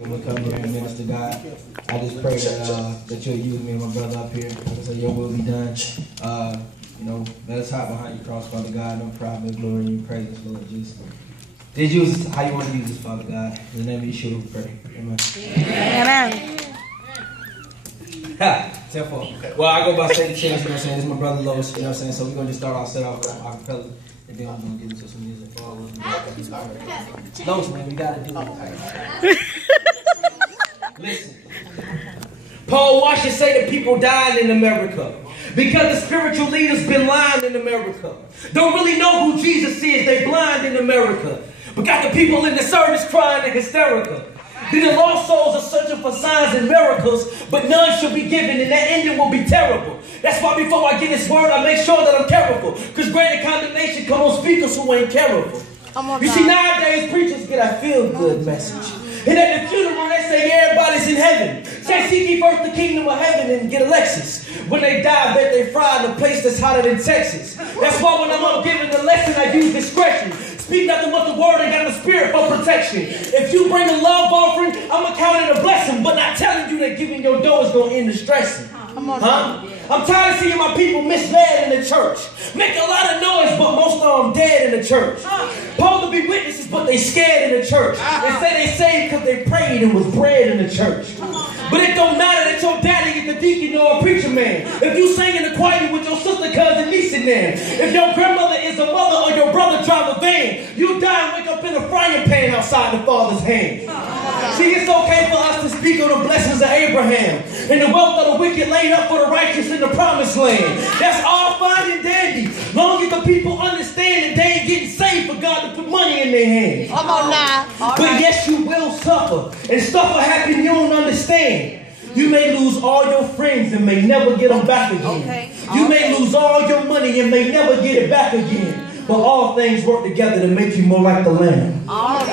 We'll come here and minister God. I just pray that you'll use me and my brother up here. Like I said, your will be done. Let us hide behind your cross, Father God. No pride, no glory in your presence, Lord Jesus. Just use how you want to use us, Father God. In the name of Yeshua, we pray. Amen. Amen. Ha! 10-4. Well, I go by Say the Chance, you know what I'm saying? This is my brother Lois, you know what I'm saying? So we're going to just start off, set off with acapella, and then I'm going to get into some music for all of them. Lois, man, we got to do it. Listen. Paul Washer say that people died in America because the spiritual leaders been lying in America. Don't really know who Jesus is. They blind in America. But got the people in the service crying and hysterical. Then the lost souls are searching for signs and miracles, but none shall be given, and that ending will be terrible. That's why before I get this word, I make sure that I'm careful, because greater condemnation come on speakers who ain't careful. You see, nowadays preachers get a feel-good message. And at the funeral, they say everybody's in heaven. Say, seek ye first the kingdom of heaven and get a Lexus. When they die, I bet they fry in a place that's hotter than Texas. That's why when I'm up giving the lesson, I use discretion. Speak nothing but the word and got the spirit for protection. If you bring a love offering, I'm going to count it a blessing. But not telling you that giving your dough is going to end the stressing. Huh? I'm tired of seeing my people misled in the church. Make a lot of noise, but most of them dead in the church. Supposed to be witnesses, but they scared in the church. They say they saved because they prayed and was bred in the church. But it don't matter that your daddy is the deacon or a preacher man. If you sing in the choir with your sister, cousin, niece and them. If your grandmother is a mother or your brother drive a van, you die and wake up in a frying pan outside the Father's hand. See, it's okay for us to speak on the blessings of Abraham and the wealth of the wicked laid up for the righteous in the promised land. That's all fine and dandy. Long as the people understand that they ain't getting saved for God to put money in their hands. Come on now. But yes, you will suffer. And stuff will happen you don't understand. You may lose all your friends and may never get them back again. You may lose all your money and may never get it back again. But all things work together to make you more like the Lamb.